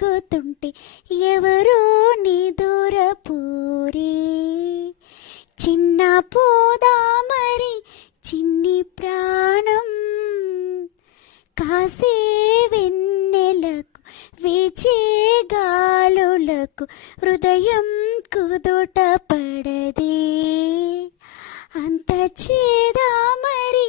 సాగుతుంటే ఎవరో నిదురపోరే. చిన్న పోదా మరి చిన్ని ప్రాణం, కాసే వెన్నెలకు వీచే గాలులకు హృదయం కుదుట పడదే. అంత చేదా మరి